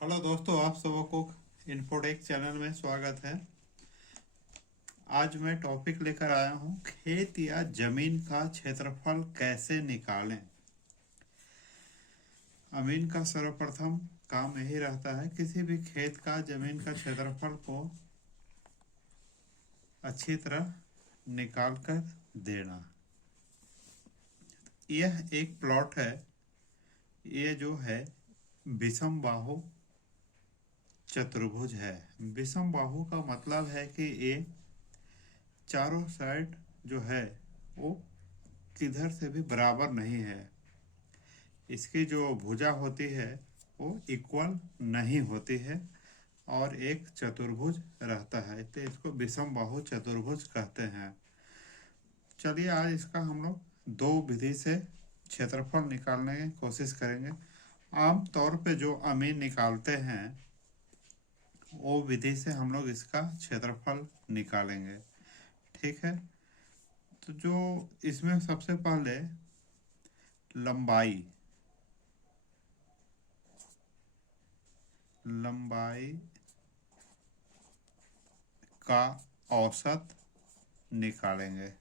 Hello दोस्तों, आप सबों को इन्फोटेक चैनल में स्वागत है। आज मैं टॉपिक लेकर आया हूँ, खेत या जमीन का क्षेत्रफल कैसे निकालें। अमीन का सर्वप्रथम काम यही रहता है, किसी भी खेत का जमीन का क्षेत्रफल को अच्छी तरह निकाल कर देना। यह एक प्लॉट है। ये जो है विषम बाहु चतुर्भुज है। विषम बाहु का मतलब है कि ये चारों साइड जो है वो किधर से भी बराबर नहीं है। इसकी जो भुजा होती है वो इक्वल नहीं होती है और एक चतुर्भुज रहता है, तो इसको विषम बाहु चतुर्भुज कहते हैं। चलिए आज इसका हम लोग दो विधि से क्षेत्रफल निकालने की कोशिश करेंगे। आम तौर पे जो अमीन निकालते हैं वो विधि से हम लोग इसका क्षेत्रफल निकालेंगे। ठीक है, तो जो इसमें सबसे पहले लंबाई लंबाई का औसत निकालेंगे।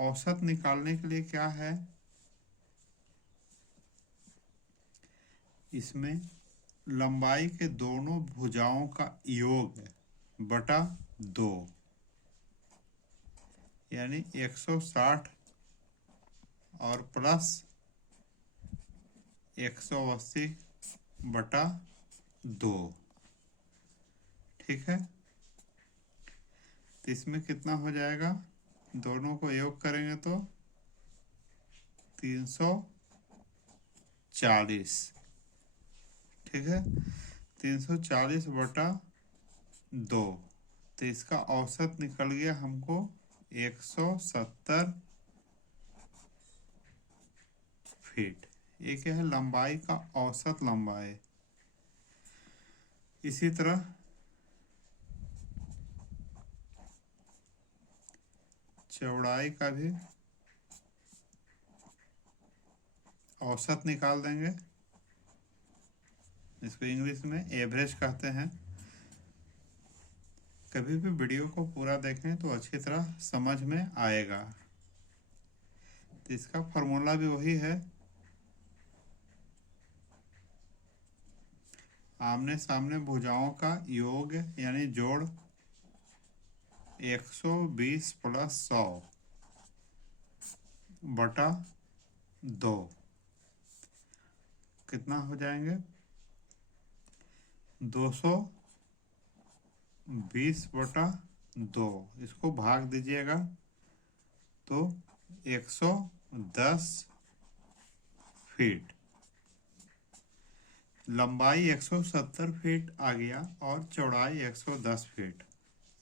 औसत निकालने के लिए क्या है, इसमें लंबाई के दोनों भुजाओं का योग बटा 2 यानी 160 और प्लस 180 बटा 2। ठीक है, तो इसमें कितना हो जाएगा, दोनों को योग करेंगे तो 340। ठीक है, 340 बटा 2, तो इसका औसत निकल गया हमको 170 फीट। ये क्या है, लंबाई का औसत लंबाई। इसी तरह चौड़ाई का भी औसत निकाल देंगे। इसको इंग्लिश में एवरेज कहते हैं। कभी भी वीडियो को पूरा देखें तो अच्छी तरह समझ में आएगा। तो इसका फॉर्मूला भी वही है, आमने सामने भुजाओं का योग यानी जोड़ 120 प्लस 100 बटा 2 कितना हो जाएंगे, 220 बटा 2। इसको भाग दीजिएगा तो 110 फीट। लंबाई 170 फीट आ गया और चौड़ाई 110 फीट।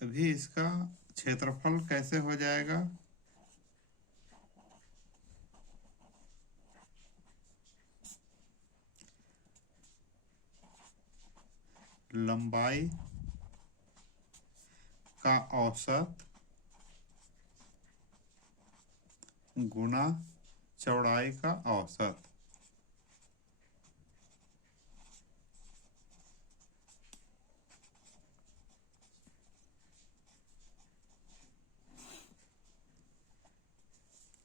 अभी इसका क्षेत्रफल कैसे हो जाएगा, लंबाई का औसत गुना चौड़ाई का औसत।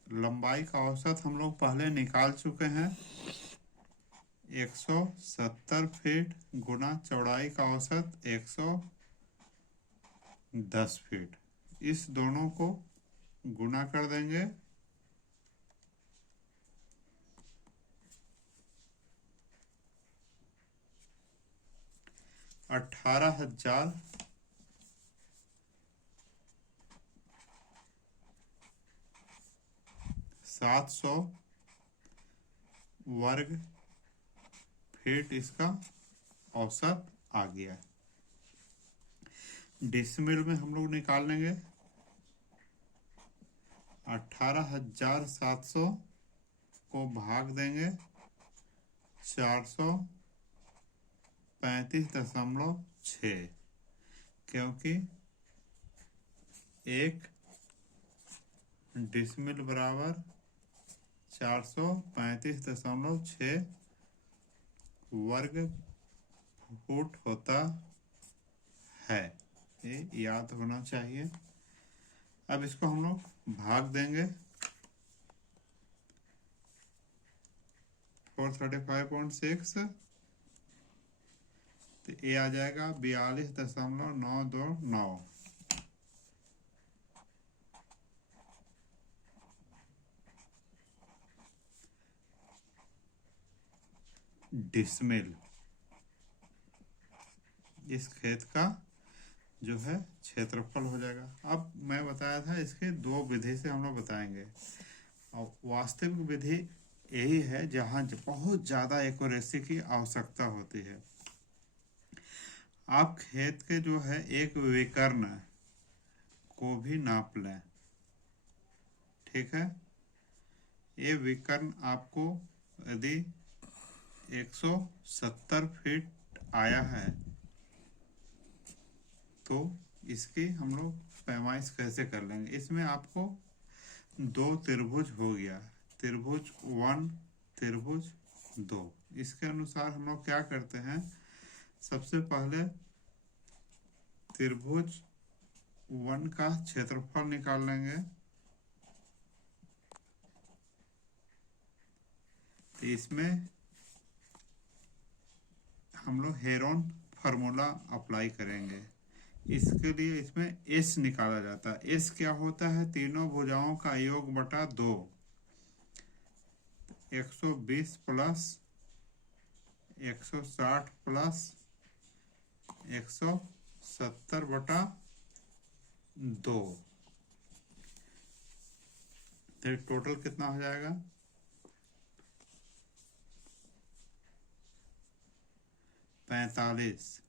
लंबाई का औसत हम लोग पहले निकाल चुके हैं, 170 फीट गुना चौड़ाई का औसत 110 फीट। इस दोनों को गुना कर देंगे, 18,700 वर्ग फीट इसका औसत आ गया। डेसिमल में हम लोग निकाल लेंगे, 18,700 को भाग देंगे 435.6, क्योंकि एक डिसमिल बराबर 435.6 वर्ग फुट होता है। ये याद होना चाहिए। अब इसको हम लोग भाग देंगे 435.6, तो ये आ जाएगा 42.929 डिसमिल। इस खेत का जो है क्षेत्रफल हो जाएगा। अब मैं बताया था इसके दो विधि से हम लोग बताएंगे, और वास्तविक विधि यही है जहाँ बहुत ज़्यादा एक्यूरेसी की आवश्यकता होती है। आप खेत के जो है एक विकर्ण को भी नाप लें, ठीक है। ये विकर्ण आपको यदि 170 फीट आया है तो इसकी हम लोग पैमाइश कैसे कर लेंगे। इसमें आपको दो त्रिभुज हो गया, त्रिभुज 1, त्रिभुज 2। इसके अनुसार हम लोग क्या करते हैं, सबसे पहले त्रिभुज 1 का क्षेत्रफल निकाल लेंगे। तो इसमें हम लोग हेरोन फार्मूला अप्लाई करेंगे। इसके लिए इसमें एस निकाला जाता है। एस क्या होता है, तीनों भुजाओं का योग बटा 2। 120 प्लस 160 प्लस 170 बटा 2, तो टोटल कितना हो जाएगा, 45।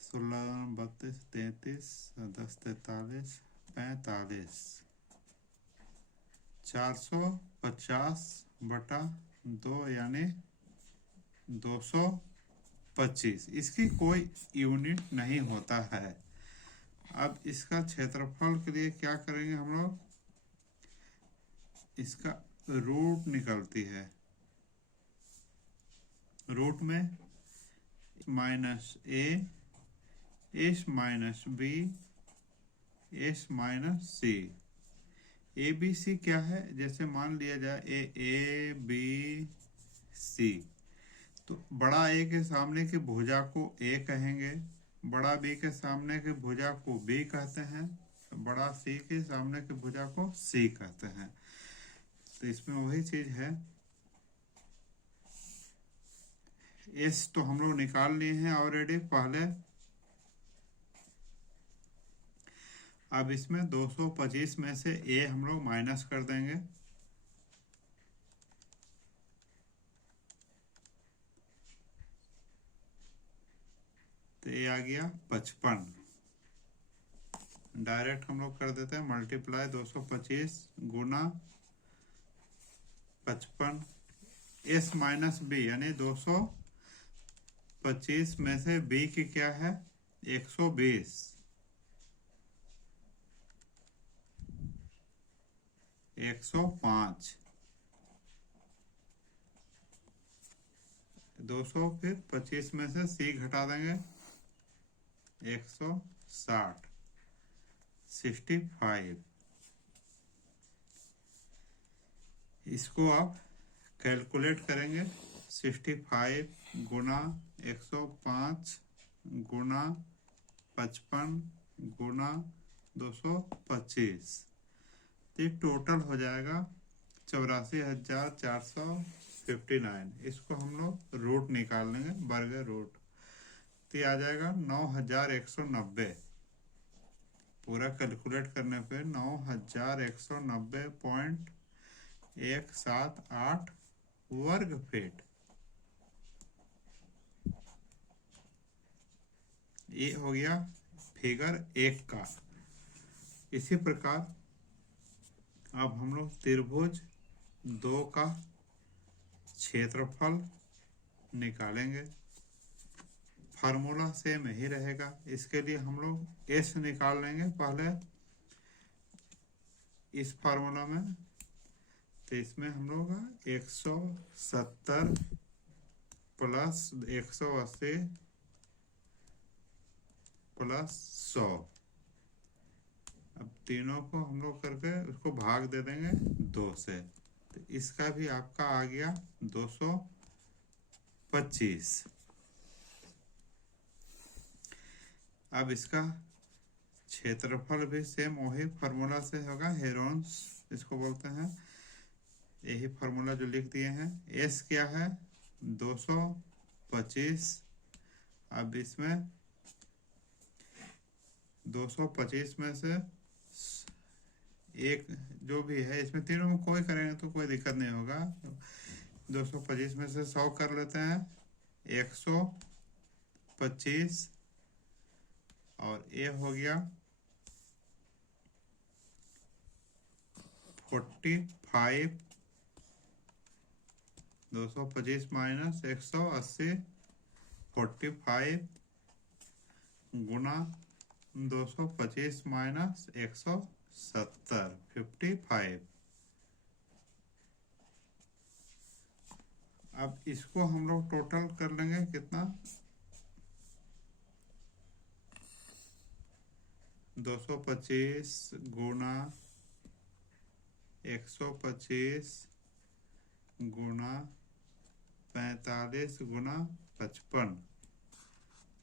16, 32, 33, 10, 43, 45, 450 बटा 2 यानी 225। इसकी कोई यूनिट नहीं होता है। अब इसका क्षेत्रफल के लिए क्या करेंगे हम लोग, इसका रूट निकलती है। रूट में minus A, S minus B, S minus C. A B C क्या है, जैसे मान लिया जाए ए बी सी, तो बड़ा ए के सामने की भुजा को ए कहेंगे, बड़ा बी के सामने की भुजा को बी कहते हैं, तो बड़ा सी के सामने की भुजा को सी कहते हैं। तो इसमें वही चीज है। एस तो हम लोग निकाल लिए हैं ऑलरेडी पहले। अब इसमें 225 में से ए हम लोग माइनस कर देंगे, तो ये आ गया 55। डायरेक्ट हम लोग कर देते हैं मल्टीप्लाई 225 गुना 55, एस माइनस बी यानी 225 में से बी की क्या है 120, 105, 200, फिर 25 में से सी घटा देंगे 160, 65। इसको आप कैलकुलेट करेंगे, 65 गुना 105 गुना 55 गुना 225, तो टोटल हो जाएगा 84,459। इसको हम लोग रूट निकाल लेंगे, वर्ग रूट, तो ये आ जाएगा 9,190। पूरा कैलकुलेट करने पे 9,190.178 वर्ग फीट। ये हो गया फिगर 1 का। इसी प्रकार अब हम लोग त्रिभुज 2 का क्षेत्रफल निकालेंगे। फार्मूला सेम ही रहेगा। इसके लिए हम लोग एस निकाल लेंगे पहले। इस फार्मूला में, तो इसमें हम लोग 170 प्लस 180 प्लस 100, अब तीनों को हम लोग करके उसको भाग दे देंगे 2 से, तो इसका भी आपका आ गया 225। अब इसका क्षेत्रफल भी सेम वही फार्मूला से होगा, हेरोन्स इसको बोलते हैं, यही फार्मूला जो लिख दिए हैं। एस क्या है 225। अब इसमें 225 में से एक जो भी है, इसमें तीनों में कोई करेंगे तो कोई दिक्कत नहीं होगा। 225 में से 100 कर लेते हैं, 125, और ये हो गया 45। 225 माइनस 180, 45 गुना 225 माइनस 170, 55। अब इसको हम लोग टोटल कर लेंगे, कितना 225 गुना 125 गुना 45 गुना 55,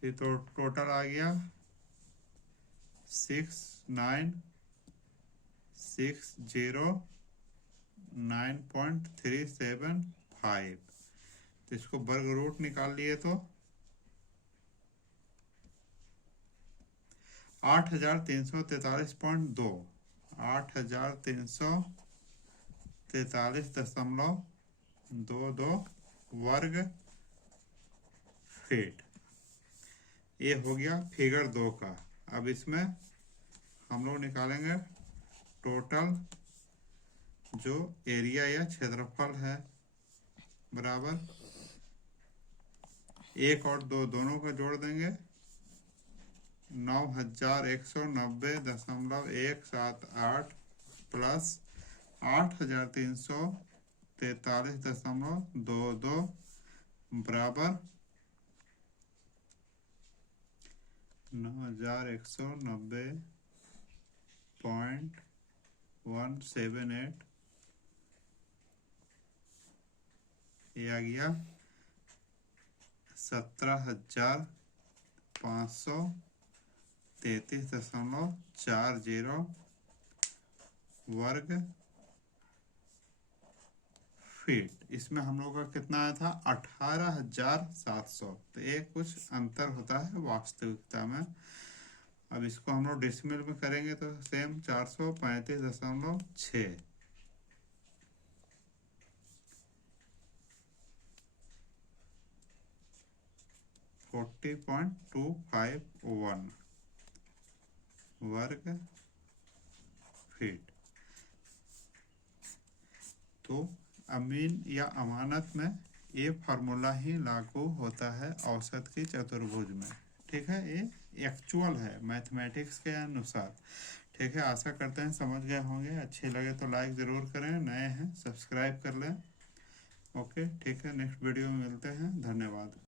ये तो टोटल आ गया 69,609.375। तो इसको वर्ग रूट निकाल लिए तो 8,343.2, 8,343.22 वर्ग फीट। ये हो गया फिगर 2 का। अब इसमें हम लोग निकालेंगे टोटल जो एरिया या क्षेत्रफल है, बराबर 1 और 2 दोनों का जोड़ देंगे, 9,190.178 प्लस 8,343.22 बराबर 9,190.178, ये आ गया 17,533.40 वर्ग फीट। इसमें हम लोग का कितना आया था 18,700, तो ये कुछ अंतर होता है वास्तविकता में। अब इसको हम लोग डेसिमल में करेंगे तो सेम 435.6, 40.251 वर्ग फीट। तो अमीन या अमानत में ये फार्मूला ही लागू होता है औसत की चतुर्भुज में। ठीक है, ये एक्चुअल है मैथमेटिक्स के अनुसार। ठीक है, आशा करते हैं समझ गए होंगे। अच्छे लगे तो लाइक ज़रूर करें, नए हैं सब्सक्राइब कर लें। ओके, ठीक है, नेक्स्ट वीडियो में मिलते हैं। धन्यवाद।